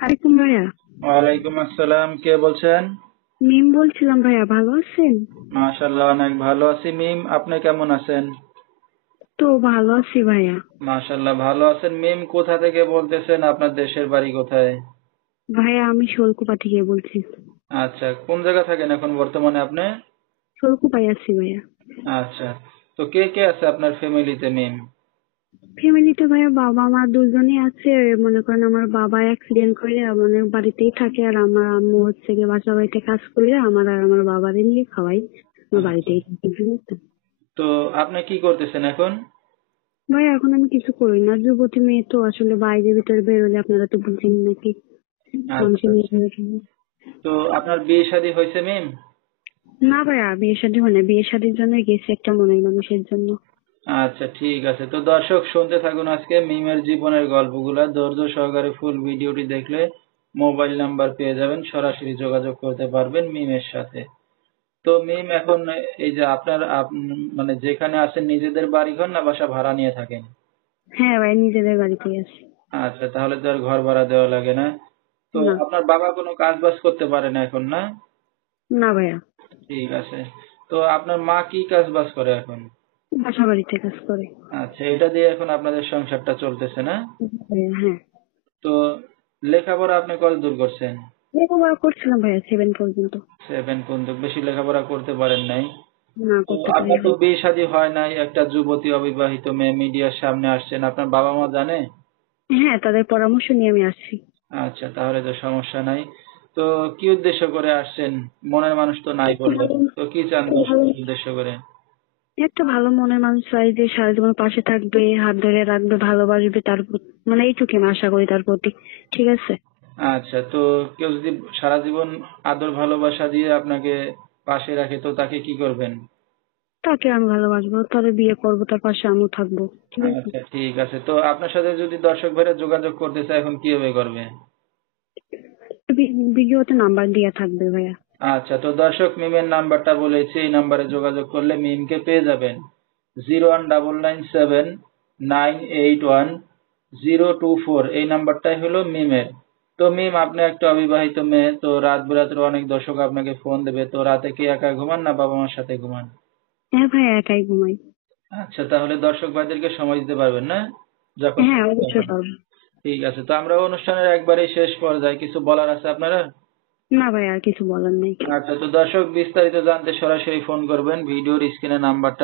আলাইকুম ভাইয়া। ওয়ালাইকুম আসসালাম, কে বলছেন? মিম বলছিলাম ভাইয়া, ভালো আছেন? মাশাআল্লাহ, অনেক ভালো আছি মিম। আপনি কেমন আছেন? তো ভালো আছি ভাইয়া। মাশাআল্লাহ, ভালো আছেন মিম। কোথা থেকে বলতেছেন? আপনার দেশের বাড়ি কোথায়? ভাইয়া আমি শোলকুপা থেকে বলছি। আচ্ছা, কোন জায়গা থাকেন এখন বর্তমানে আপনি? শোলকুপায় আছি ভাইয়া। আচ্ছা, তো কে কে আছে আপনার ফ্যামিলিতে মিম? ফ্যামিলিতে ভাইয়া বাবা মা দুজনই আছে। মনে করেন আমার বাবা অ্যাক্সিডেন্ট করে মানে বাড়িতেই থাকে, আর আমার আম্মু হচ্ছে গিয়ে বাসা বাড়িতে কাজ করে আমার আর আমার বাবারে নিয়ে খাওয়াই। আমার আচ্ছা, বাড়িতেই থাকি, বুঝলেন? তো আপনি কি করতেছেন এখন? ভাইয়া এখন আমি কিছু করি না, যুবতী মেয়ে তো, আসলে বাইরে ভিতরে বেরোলে আপনারা তো বুঝছেন নাকি আচ্ছা মানুষের আচ্ছা, মেয়ে। তো আপনার বিয়ে শাদী হয়েছে মিম? না ভাইয়া, বিয়ে শাদী হয় না, বিয়ে শাদীর জন্য গেছি একটা মনের মানুষের জন্য। আচ্ছা, ঠিক আছে। তো দর্শক শুনতে থাকুন আজকে মিমের জীবনের গল্পগুলা। ধৈর্য সহকারে ফুল ভিডিওটি দেখলে মোবাইল নাম্বার পেয়ে যাবেন, সরাসরি যোগাযোগ করতে পারবেন মিমের সাথে। তো মিম, এখন এই যে আপনার মানে যেখানে আছেন নিজেদের বাড়িঘর না বাসা ভাড়া নিয়ে থাকেন? হ্যাঁ ভাই, নিজেদের বাড়িতেই আছি। আচ্ছা, তাহলে তো আর ঘর ভাড়া দেওয়া লাগে না। তো না। আপনার বাবা কোনো কাজ বাজ করতে পারে না এখন, না? না ভাইয়া। ঠিক আছে। তো আপনার মা কি কাজ বাজ করে এখন? বাসা বাড়িতে কাজ করে। আচ্ছা, এটা দিয়ে এখন আপনাদের সংসারটা চলতেছে, না? ভাইয়া, হ্যাঁ। তো লেখাপড়া আপনি কত দূর করছেন? লেখাপড়া করছিলাম ভাইয়া 7 পর্যন্ত। 7 পর্যন্ত, বেশি লেখাপড়া করতে পারেন নাই? না, তো করতে পারি আপনার তো নাই। বিয়ে শাদী হয় নাই, একটা যুবতী অবিবাহিত মেয়ে মিডিয়ার সামনে আসছেন, আপনার বাবা মা জানে? হ্যাঁ, তাদের পরামর্শ নিয়ে আমি আসছি। আচ্ছা, তাহলে তো সমস্যা নাই। তো কি উদ্দেশ্য করে আসছেন? মনের মানুষ তো নাই একটু বললেন, ভালো তো কি চান একটু ভালো দর্শকের উদ্দেশ্য করে? একটা ভালো মনের মানুষ চাই, যে সারা জীবন পাশে থাকবে, হাত ধরে রাখবে, ভালোবাসবে, তার মানে এইটুকু আমি আশা করি তার প্রতি। ঠিক আছে। আচ্ছা, তো কেউ যদি সারা জীবন আদর ভালোবাসা দিয়ে আপনাকে পাশে রাখে, তো তাকে কি করবেন? তাকে আমি ভালোবাসবো, তাহলে বিয়ে করবো, তার পাশে আমিও থাকবো। ঠিক আছে। আচ্ছা, ঠিক আছে। তো আপনার সাথে যদি দর্শক ভাইরা যোগাযোগ করতে চায় এখন কিভাবে করবে? ভিডিওতে নাম্বার দেয়া থাকবে ভাইয়া। আচ্ছা, তো দর্শক মিমের নাম্বারটা বলেছি, এই নাম্বারে যোগাযোগ করলে মিমকে পেয়ে যাবেন। 01997981024, এই নাম্বারটাই হলো মিমের। তো মিম, আপনি একটা অবিবাহিত মেয়ে, তো রাত বেরাতে অনেক দর্শক আপনাকে ফোন দেবে, তো রাতে কি একা ঘুমান না বাবা মার সাথে ঘুমান? হ্যাঁ ভাইয়া, একাই ঘুমাই। আচ্ছা, তাহলে দর্শক ভাইদেরকে সময় দিতে পারবেন না যখন হ্যাঁ, ফোন অবশ্যই করবেন? পারবো। ঠিক আছে, তো আমরা অনুষ্ঠানের একবারেই শেষ পর্যায়ে কিছু বলার আছে আপনারা? না ভাই, আর কিছু বলার নেই। আচ্ছা, তো দর্শক বিস্তারিত জানতে সরাসরি ফোন করবেন, ভিডিওর স্ক্রিনে নাম্বারটা